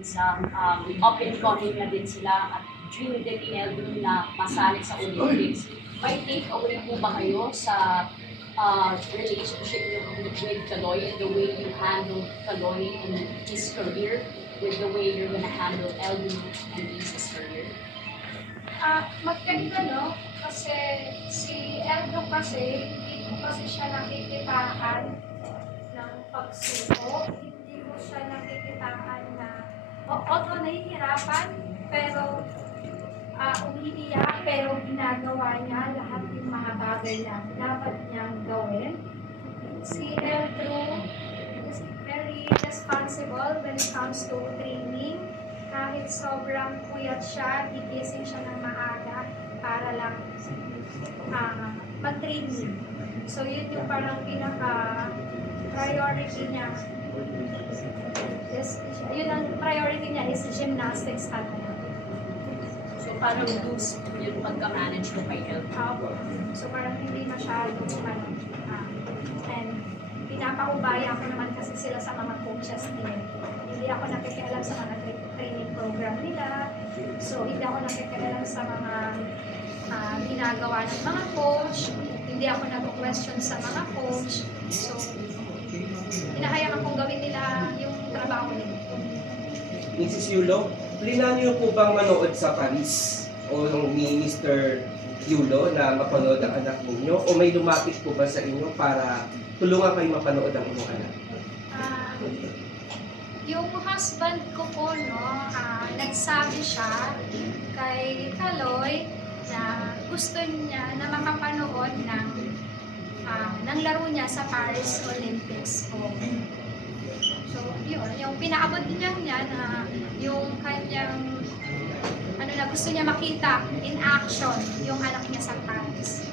isa. Up and coming na din sila at dream din ni Eldrin na masali sa Olympics. May take away po ba kayo sa relationship niyo with Kaloy and the way you handle Kaloy in his career with the way you're gonna handle Eldrin and Lisa's career? Magkaiba, no? Kasi si Eldo kasi, hindi ko kasi siya nakikitaan ng pagsuko. Hindi ko siya nakikitaan na, although nahihirapan, pero umiiyak, pero ginagawa niya lahat ng mga bagay na dapat niyang gawin. Si Eldo is very responsible when it comes to training. Kahit sobrang puyat siya, gigising siya ng maaga para lang mag-training. So yun yung parang pinaka-priority niya. Yun ang priority niya is gymnastics talaga. So parang loose yung pagka-manage mo kay Eldrin? So parang hindi masyadong and pinapaubaya ko naman kasi sila sa mga coaches nila. Hindi ako nakikialam sa mga training program nila. So hindi ako nakikialam sa mga ginagawa ng mga coach. Hindi ako nag-question sa mga coach. So hinahayaan akong gawin nila yung trabaho nila. Mrs. Yulo, plano niyo po bang manood sa Paris o ni Mr. Yulo na mapanood ang anak ninyo? O may lumapit po ba sa inyo para tulungan kayo mapanood ang inyong anak? Yung husband ko po, nagsabi siya kay Kaloy na gusto niya na makapanood ng laro niya sa Paris Olympics po. So, yun, yung pinaabot niya na yung kanyang, na gusto niya makita in action yung anak niya sa Paris.